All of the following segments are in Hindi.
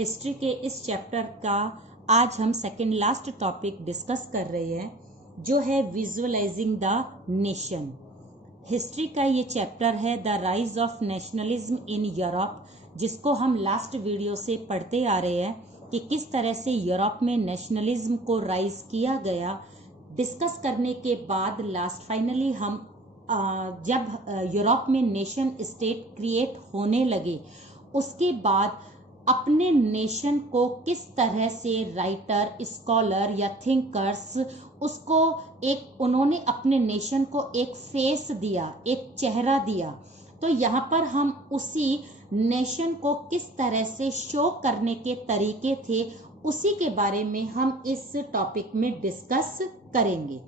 हिस्ट्री के इस चैप्टर का आज हम सेकेंड लास्ट टॉपिक डिस्कस कर रहे हैं जो है विजुअलाइजिंग द नेशन। हिस्ट्री का ये चैप्टर है the rise of nationalism in Europe, जिसको हम लास्ट वीडियो से पढ़ते आ रहे हैं कि किस तरह से यूरोप में नेशनलिज्म को राइज किया गया। डिस्कस करने के बाद लास्ट फाइनली हम जब यूरोप में नेशन स्टेट क्रिएट होने लगे उसके बाद अपने नेशन को किस तरह से राइटर, स्कॉलर या थिंकर्स उसको उन्होंने अपने नेशन को एक फेस दिया, एक चेहरा दिया। तो यहाँ पर हम उसी नेशन को किस तरह से शो करने के तरीके थे उसी के बारे में हम इस टॉपिक में डिस्कस करेंगे।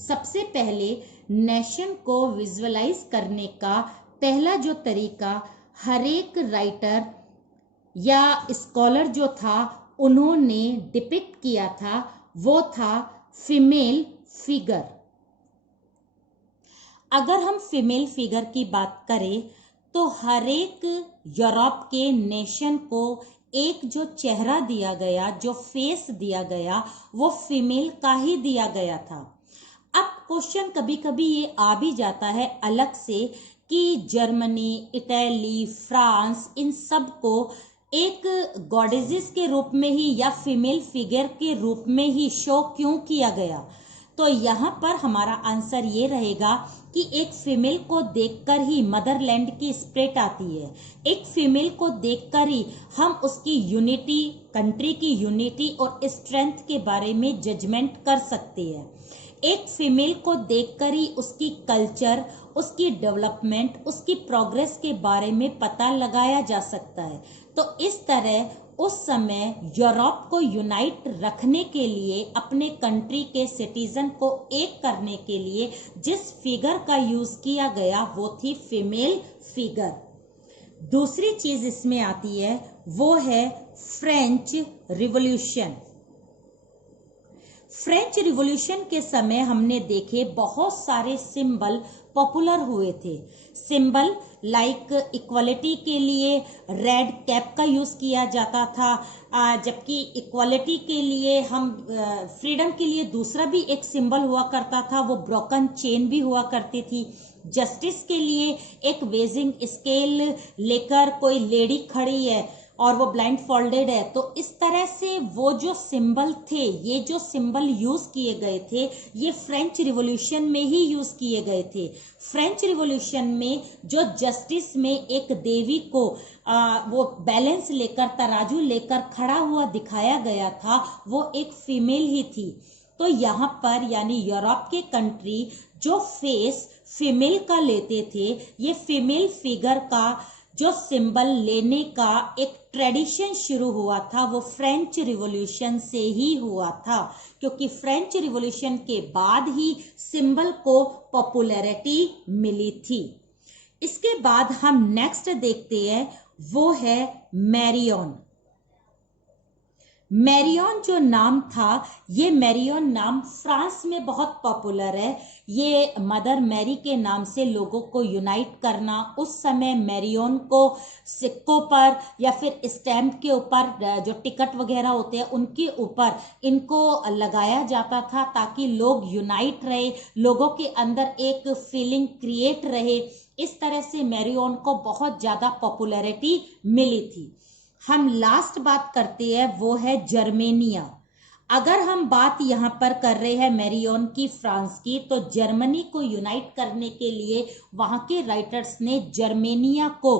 सबसे पहले नेशन को विजुअलाइज करने का पहला जो तरीका हर एक राइटर या स्कॉलर जो था उन्होंने डिपिक्ट किया था वो था फीमेल फिगर। अगर हम फीमेल फिगर की बात करें तो हर एक यूरोप के नेशन को एक जो चेहरा दिया गया, जो फेस दिया गया, वो फीमेल का ही दिया गया था। अब क्वेश्चन कभी कभी ये आ भी जाता है अलग से कि जर्मनी, इटली, फ्रांस, इन सब को एक गॉडेजेस के रूप में ही या फीमेल फिगर के रूप में ही शो क्यों किया गया। तो यहाँ पर हमारा आंसर ये रहेगा कि एक फीमेल को देखकर ही मदरलैंड की स्पिरिट आती है। एक फीमेल को देखकर ही हम उसकी यूनिटी, कंट्री की यूनिटी और स्ट्रेंथ के बारे में जजमेंट कर सकते हैं। एक फीमेल को देखकर ही उसकी कल्चर, उसकी डेवलपमेंट, उसकी प्रोग्रेस के बारे में पता लगाया जा सकता है। तो इस तरह उस समय यूरोप को यूनाइट रखने के लिए, अपने कंट्री के सिटीजन को एक करने के लिए जिस फिगर का यूज किया गया वो थी फीमेल फिगर। दूसरी चीज इसमें आती है वो है फ्रेंच रिवॉल्यूशन। फ्रेंच रिवॉल्यूशन के समय हमने देखे बहुत सारे सिंबल पॉपुलर हुए थे। सिंबल लाइक इक्वालिटी के लिए रेड कैप का यूज किया जाता था, जबकि इक्वालिटी के लिए हम फ्रीडम के लिए दूसरा भी एक सिंबल हुआ करता था, वो ब्रोकन चेन भी हुआ करती थी। जस्टिस के लिए एक वेजिंग स्केल लेकर कोई लेडी खड़ी है और वो ब्लाइंड फोल्डेड है। तो इस तरह से वो जो सिंबल थे, ये जो सिंबल यूज किए गए थे, ये फ्रेंच रिवॉल्यूशन में ही यूज किए गए थे। फ्रेंच रिवॉल्यूशन में जो जस्टिस में एक देवी को वो बैलेंस लेकर, तराजू लेकर खड़ा हुआ दिखाया गया था, वो एक फीमेल ही थी। तो यहाँ पर यानी यूरोप के कंट्री जो फेस फीमेल का लेते थे, ये फीमेल फिगर का जो सिंबल लेने का एक ट्रेडिशन शुरू हुआ था वो फ्रेंच रिवॉल्यूशन से ही हुआ था, क्योंकि फ्रेंच रिवॉल्यूशन के बाद ही सिंबल को पॉपुलैरिटी मिली थी। इसके बाद हम नेक्स्ट देखते हैं वो है मैरियन। मैरियन जो नाम था, ये मैरियन नाम फ्रांस में बहुत पॉपुलर है। ये मदर मैरी के नाम से लोगों को यूनाइट करना, उस समय मैरियन को सिक्कों पर या फिर स्टैम्प के ऊपर, जो टिकट वगैरह होते हैं उनके ऊपर इनको लगाया जाता था ताकि लोग यूनाइट रहे, लोगों के अंदर एक फीलिंग क्रिएट रहे। इस तरह से मैरियन को बहुत ज्यादा पॉपुलैरिटी मिली थी। हम लास्ट बात करते हैं वो है जर्मेनिया। अगर हम बात यहाँ पर कर रहे हैं मैरियन की, फ्रांस की, तो जर्मनी को यूनाइट करने के लिए वहाँ के राइटर्स ने जर्मेनिया को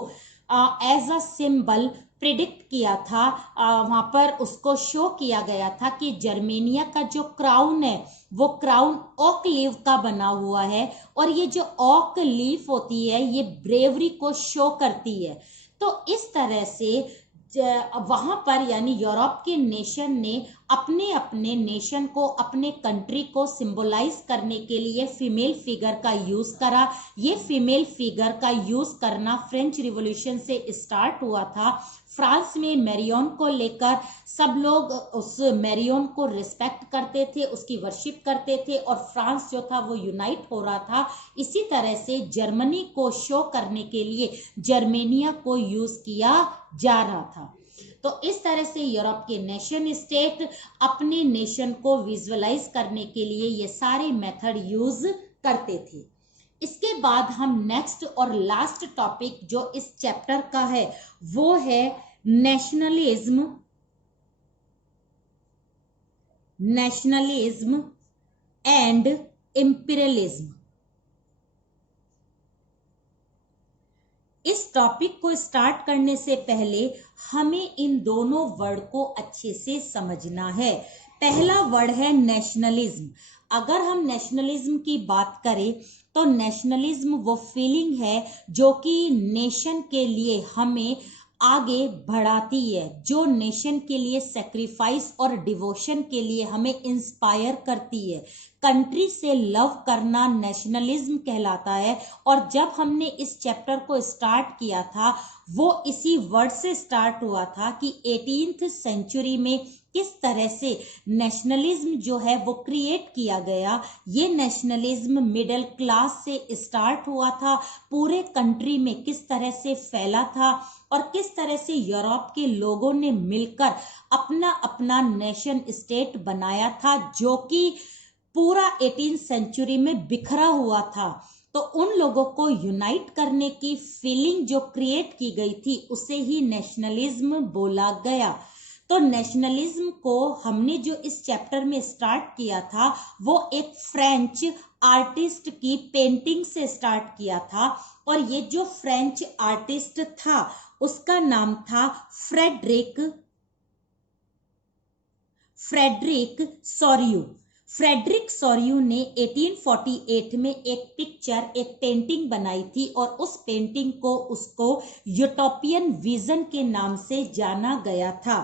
एज अ सिंबल प्रिडिक्ट किया था। वहाँ पर उसको शो किया गया था कि जर्मेनिया का जो क्राउन है वो क्राउन ओक लीफ का बना हुआ है, और ये जो ओक लीफ होती है ये ब्रेवरी को शो करती है। तो इस तरह से वहां पर यानी यूरोप के नेशन ने अपने अपने नेशन को, अपने कंट्री को सिंबलाइज करने के लिए फीमेल फिगर का यूज करा। ये फीमेल फिगर का यूज करना फ्रेंच रिवॉल्यूशन से स्टार्ट हुआ था। फ्रांस में मैरियन को लेकर सब लोग उस मैरियन को रिस्पेक्ट करते थे, उसकी वर्शिप करते थे, और फ्रांस जो था वो यूनाइट हो रहा था। इसी तरह से जर्मनी को शो करने के लिए जर्मेनिया को यूज किया जा रहा था। तो इस तरह से यूरोप के नेशन स्टेट अपने नेशन को विजुअलाइज करने के लिए ये सारे मेथड यूज करते थे। इसके बाद हम नेक्स्ट और लास्ट टॉपिक जो इस चैप्टर का है वो है नेशनलिज्म एंड इंपीरियलिज्म। इस टॉपिक को स्टार्ट करने से पहले हमें इन दोनों वर्ड को अच्छे से समझना है। पहला वर्ड है नेशनलिज्म। अगर हम नेशनलिज्म की बात करें तो नेशनलिज्म वो फीलिंग है जो कि नेशन के लिए हमें आगे बढ़ाती है, जो नेशन के लिए सेक्रीफाइस और डिवोशन के लिए हमें इंस्पायर करती है। कंट्री से लव करना नेशनलिज्म कहलाता है। और जब हमने इस चैप्टर को स्टार्ट किया था वो इसी वर्ड से स्टार्ट हुआ था कि 18th सेंचुरी में किस तरह से नेशनलिज्म जो है वो क्रिएट किया गया। ये नेशनलिज्म मिडिल क्लास से स्टार्ट हुआ था, पूरे कंट्री में किस तरह से फैला था और किस तरह से यूरोप के लोगों ने मिलकर अपना अपना नेशन स्टेट बनाया था, जो कि पूरा 18th सेंचुरी में बिखरा हुआ था। तो उन लोगों को यूनाइट करने की फीलिंग जो क्रिएट की गई थी उसे ही नेशनलिज्म बोला गया। तो नेशनलिज्म को हमने जो इस चैप्टर में स्टार्ट किया था वो एक फ्रेंच आर्टिस्ट की पेंटिंग से स्टार्ट किया था। और ये जो फ्रेंच आर्टिस्ट था उसका नाम था फ्रेडरिक सोरियू। फ्रेडरिक सोरियू ने 1848 में एक पिक्चर, एक पेंटिंग बनाई थी और उस पेंटिंग को उसको यूटोपियन विजन के नाम से जाना गया था।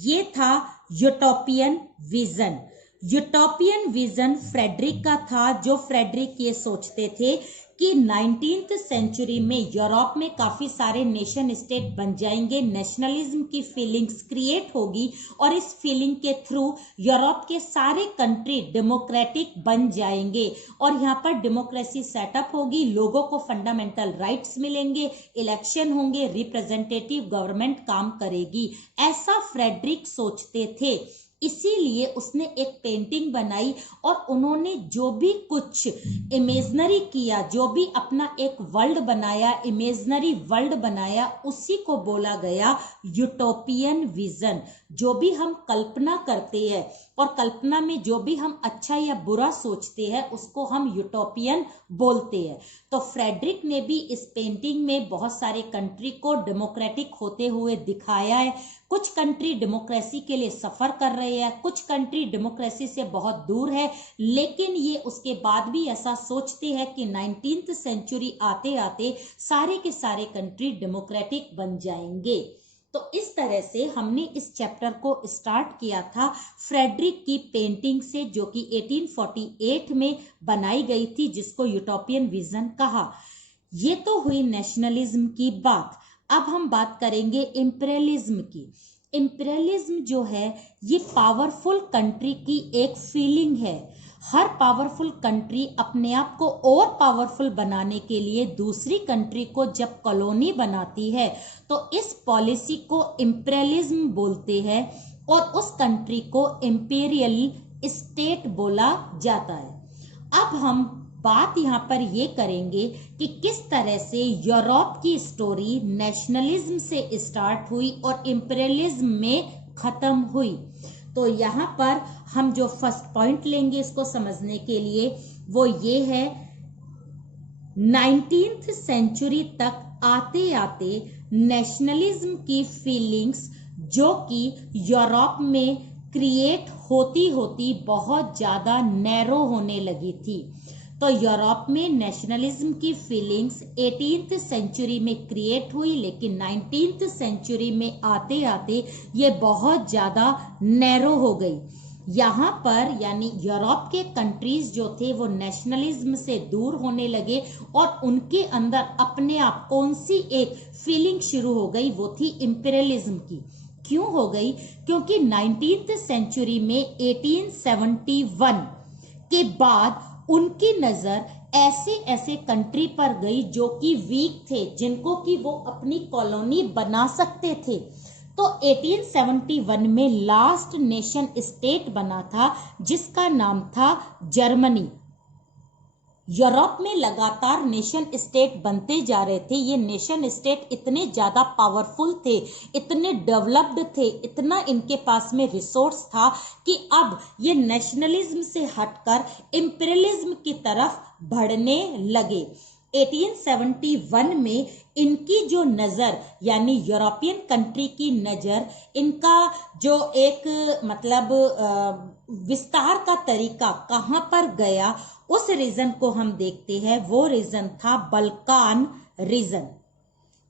ये था utopian vision. Utopian vision Frederick का था, जो फ्रेडरिक ये सोचते थे कि 19th सेंचुरी में यूरोप में काफी सारे नेशन स्टेट बन जाएंगे, नेशनलिज्म की फीलिंग्स क्रिएट होगी और इस फीलिंग के थ्रू यूरोप के सारे कंट्री डेमोक्रेटिक बन जाएंगे और यहाँ पर डेमोक्रेसी सेटअप होगी, लोगों को फंडामेंटल राइट्स मिलेंगे, इलेक्शन होंगे, रिप्रेजेंटेटिव गवर्नमेंट काम करेगी। ऐसा फ्रेडरिक सोचते थे। इसीलिए उसने एक पेंटिंग बनाई और उन्होंने जो भी कुछ इमेजनरी किया, जो भी अपना एक वर्ल्ड बनाया, इमेजनरी वर्ल्ड बनाया, उसी को बोला गया यूटोपियन विजन। जो भी हम कल्पना करते हैं और कल्पना में जो भी हम अच्छा या बुरा सोचते हैं उसको हम यूटोपियन बोलते हैं। तो फ्रेडरिक ने भी इस पेंटिंग में बहुत सारे कंट्री को डेमोक्रेटिक होते हुए दिखाया है। कुछ कंट्री डेमोक्रेसी के लिए सफर कर रहे हैं, कुछ कंट्री डेमोक्रेसी से बहुत दूर है, लेकिन ये उसके बाद भी ऐसा सोचते हैं कि 19th सेंचुरी आते आते सारे के सारे कंट्री डेमोक्रेटिक बन जाएंगे। तो इस तरह से हमने इस चैप्टर को स्टार्ट किया था फ्रेडरिक की पेंटिंग से, जो कि 1848 में बनाई गई थी, जिसको यूटोपियन विजन कहा। ये तो हुई नेशनलिज्म की बात। अब हम बात करेंगे इंपीरियलिज्म की। इंपीरियलिज्म जो है ये पावरफुल कंट्री की एक फीलिंग है। हर पावरफुल कंट्री अपने आप को और पावरफुल बनाने के लिए दूसरी कंट्री को जब कॉलोनी बनाती है तो इस पॉलिसी को इंपीरियलिज्म बोलते हैं और उस कंट्री को इंपीरियल स्टेट बोला जाता है। अब हम बात यहाँ पर ये करेंगे कि किस तरह से यूरोप की स्टोरी नेशनलिज्म से स्टार्ट हुई और इंपीरियलिज्म में खत्म हुई। तो यहाँ पर हम जो फर्स्ट पॉइंट लेंगे इसको समझने के लिए वो ये है, 19th सेंचुरी तक आते आते नेशनलिज्म की फीलिंग्स जो कि यूरोप में क्रिएट होती होती बहुत ज़्यादा नैरो होने लगी थी। तो यूरोप में नेशनलिज्म की फीलिंग्स 18th सेंचुरी में क्रिएट हुई, लेकिन 19th सेंचुरी में आते आते ये बहुत ज़्यादा नैरो हो गई। यहाँ पर यानी यूरोप के कंट्रीज जो थे वो नेशनलिज्म से दूर होने लगे और उनके अंदर अपने आप कौन सी एक फीलिंग शुरू हो गई, वो थी इंपीरियलिज्म की। क्यों हो गई? क्योंकि 19th सेंचुरी में 1871 के बाद उनकी नजर ऐसे ऐसे कंट्री पर गई जो कि वीक थे, जिनको कि वो अपनी कॉलोनी बना सकते थे। तो 1871 में लास्ट नेशन स्टेट बना था जिसका नाम था जर्मनी। यूरोप में लगातार नेशन स्टेट बनते जा रहे थे। ये नेशन स्टेट इतने ज्यादा पावरफुल थे, इतने डेवलप्ड थे, इतना इनके पास में रिसोर्स था कि अब ये नेशनलिज्म से हटकर इंपीरियलिज्म की तरफ बढ़ने लगे। 1871 में इनकी जो नज़र, यानी यूरोपियन कंट्री की नज़र, इनका जो एक मतलब विस्तार का तरीका कहाँ पर गया, उस रीजन को हम देखते हैं। वो रीजन था बल्कान रीजन।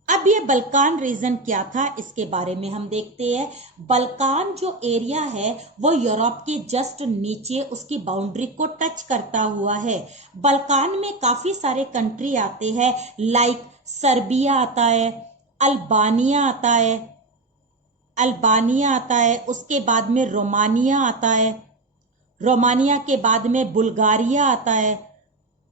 अब ये बल्कान रीजन क्या था, इसके बारे में हम देखते हैं। बल्कान जो एरिया है वो यूरोप के जस्ट नीचे उसकी बाउंड्री को टच करता हुआ है। बल्कान में काफी सारे कंट्री आते हैं, लाइक सर्बिया आता है, अल्बानिया आता है, उसके बाद में रोमानिया आता है, रोमानिया के बाद में बुल्गारिया आता है,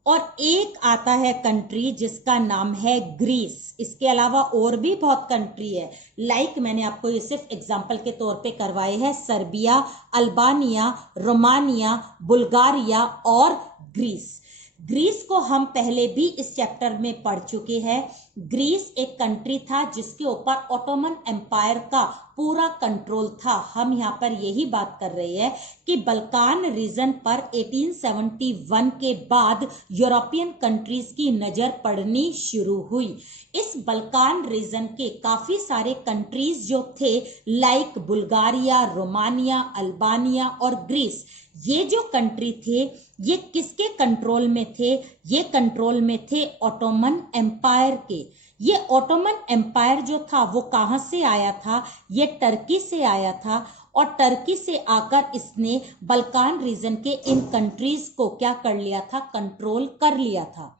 और एक आता है कंट्री जिसका नाम है ग्रीस। इसके अलावा और भी बहुत कंट्री है, लाइक मैंने आपको ये सिर्फ एग्जांपल के तौर पे करवाए हैं, सर्बिया, अल्बानिया, रोमानिया, बुल्गारिया और ग्रीस। ग्रीस को हम पहले भी इस चैप्टर में पढ़ चुके हैं। ग्रीस एक कंट्री था जिसके ऊपर ऑटोमन एम्पायर का पूरा कंट्रोल था। हम यहाँ पर यही बात कर रहे हैं कि बल्कान रीजन पर 1871 के बाद यूरोपियन कंट्रीज की नजर पड़नी शुरू हुई। इस बल्कान रीजन के काफी सारे कंट्रीज जो थे, लाइक बुल्गारिया, रोमानिया, अल्बानिया और ग्रीस, ये जो कंट्री थे ये किसके कंट्रोल में थे? ये कंट्रोल में थे ऑटोमन एम्पायर के। ये ऑटोमन एम्पायर जो था वो कहां से आया था? ये टर्की से आया था, और टर्की से आकर इसने बल्कान रीजन के इन कंट्रीज को क्या कर लिया था? कंट्रोल कर लिया था।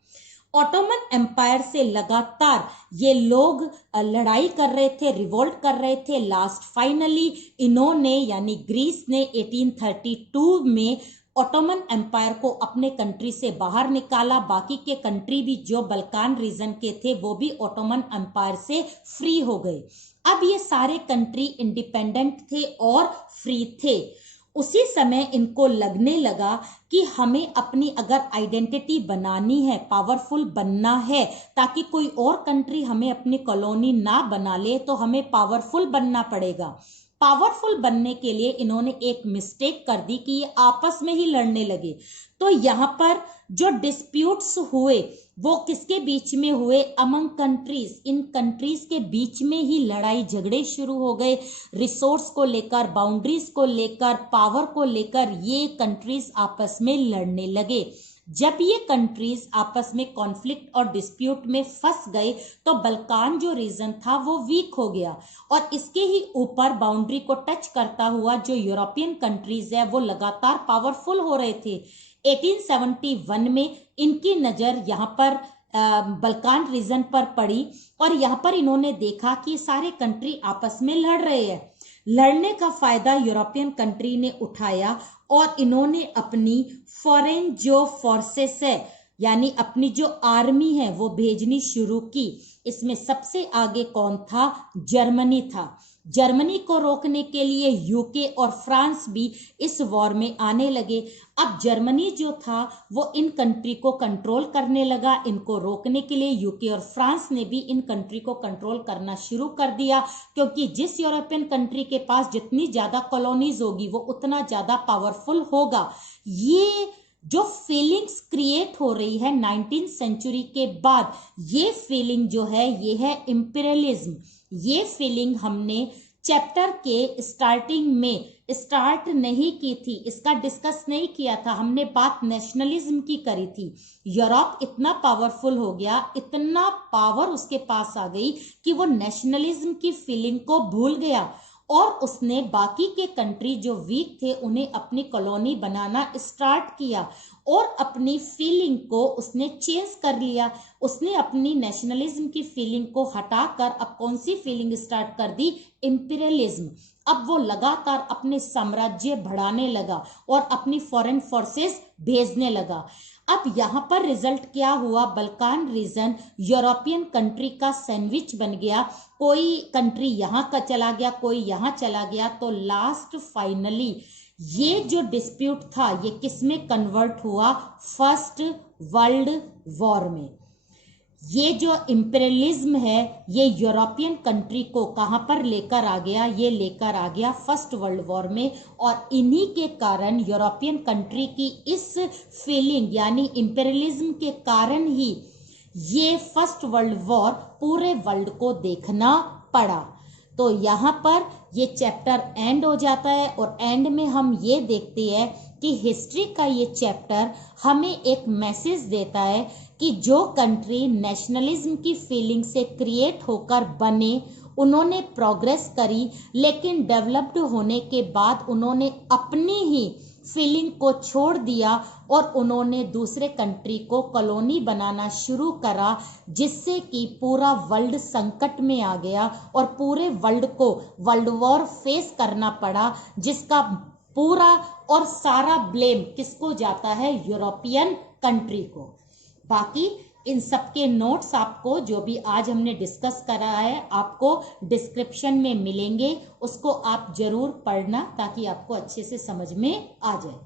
ऑटोमन एम्पायर से लगातार ये लोग लड़ाई कर रहे थे, रिवोल्ट कर रहे थे। लास्ट फाइनली इन्होंने, यानी ग्रीस ने 1832 में ऑटोमन एम्पायर को अपने कंट्री से बाहर निकाला। बाकी के कंट्री भी जो बल्कान रीजन के थे वो भी ऑटोमन एम्पायर से फ्री हो गए। अब ये सारे कंट्री इंडिपेंडेंट थे और फ्री थे। उसी समय इनको लगने लगा कि हमें अपनी अगर आइडेंटिटी बनानी है, पावरफुल बनना है, ताकि कोई और कंट्री हमें अपनी कॉलोनी ना बना ले, तो हमें पावरफुल बनना पड़ेगा। पावरफुल बनने के लिए इन्होंने एक मिस्टेक कर दी कि ये आपस में ही लड़ने लगे। तो यहाँ पर जो डिस्प्यूट्स हुए वो किसके बीच में हुए? Among countries. इन कंट्रीज के बीच में ही लड़ाई झगड़े शुरू हो गए, रिसोर्स को लेकर, बाउंड्रीज को लेकर, पावर को लेकर ये कंट्रीज आपस में लड़ने लगे। जब ये कंट्रीज आपस में कॉन्फ्लिक्ट और डिस्प्यूट में फंस गए तो बल्कान जो रीजन था वो वीक हो गया, और इसके ही ऊपर बाउंड्री को टच करता हुआ जो यूरोपियन कंट्रीज है वो लगातार पावरफुल हो रहे थे। 1871 में इनकी नजर यहाँ पर बल्कान रीजन पर पड़ी, और यहाँ पर इन्होंने देखा कि सारे कंट्री आपस में लड़ रहे हैं। लड़ने का फायदा यूरोपियन कंट्री ने उठाया और इन्होंने अपनी फॉरेन जो फोर्सेस है, यानी अपनी जो आर्मी है, वो भेजनी शुरू की। इसमें सबसे आगे कौन था? जर्मनी था। जर्मनी को रोकने के लिए यूके और फ्रांस भी इस वॉर में आने लगे। अब जर्मनी जो था वो इन कंट्री को कंट्रोल करने लगा। इनको रोकने के लिए यूके और फ्रांस ने भी इन कंट्री को कंट्रोल करना शुरू कर दिया, क्योंकि जिस यूरोपियन कंट्री के पास जितनी ज्यादा कॉलोनीज होगी वो उतना ज्यादा पावरफुल होगा। ये जो फीलिंग्स क्रिएट हो रही है 19th सेंचुरी के बाद, ये फीलिंग जो है ये है इंपीरियलिज्म। ये फीलिंग हमने चैप्टर के स्टार्टिंग में स्टार्ट नहीं की थी, इसका डिस्कस नहीं किया था। हमने बात नेशनलिज्म की करी थी। यूरोप इतना पावरफुल हो गया, इतना पावर उसके पास आ गई कि वो नेशनलिज्म की फीलिंग को भूल गया, और उसने बाकी के कंट्री जो वीक थे उन्हें अपनी कॉलोनी बनाना स्टार्ट किया, और अपनी फीलिंग को उसने चेंज कर लिया। उसने अपनी नेशनलिज्म की फीलिंग को हटाकर अब कौन सी फीलिंग स्टार्ट कर दी? इंपीरियलिज्म। अब वो लगातार अपने साम्राज्य बढ़ाने लगा और अपनी फॉरेन फोर्सेस भेजने लगा। अब यहाँ पर रिजल्ट क्या हुआ, बल्कान रीजन यूरोपियन कंट्री का सैंडविच बन गया, कोई कंट्री यहाँ का चला गया, कोई यहाँ चला गया। तो लास्ट फाइनली ये जो डिस्प्यूट था ये किसमें कन्वर्ट हुआ, फर्स्ट वर्ल्ड वॉर में। ये जो इंपीरियलिज्म है ये यूरोपियन कंट्री को कहाँ पर लेकर आ गया, ये लेकर आ गया फर्स्ट वर्ल्ड वॉर में। और इन्हीं के कारण यूरोपियन कंट्री की इस फीलिंग यानी इंपीरियलिज्म के कारण ही ये फर्स्ट वर्ल्ड वॉर पूरे वर्ल्ड को देखना पड़ा। तो यहाँ पर ये चैप्टर एंड हो जाता है और एंड में हम ये देखते हैं कि हिस्ट्री का ये चैप्टर हमें एक मैसेज देता है कि जो कंट्री नेशनलिज्म की फीलिंग से क्रिएट होकर बने, उन्होंने प्रोग्रेस करी, लेकिन डेवलप्ड होने के बाद उन्होंने अपनी ही फीलिंग को छोड़ दिया और उन्होंने दूसरे कंट्री को कॉलोनी बनाना शुरू करा, जिससे कि पूरा वर्ल्ड संकट में आ गया और पूरे वर्ल्ड को वर्ल्ड वॉर फेस करना पड़ा, जिसका पूरा और सारा ब्लेम किसको जाता है, यूरोपियन कंट्री को। बाकी इन सब के नोट्स आपको जो भी आज हमने डिस्कस करा है आपको डिस्क्रिप्शन में मिलेंगे, उसको आप जरूर पढ़ना ताकि आपको अच्छे से समझ में आ जाए।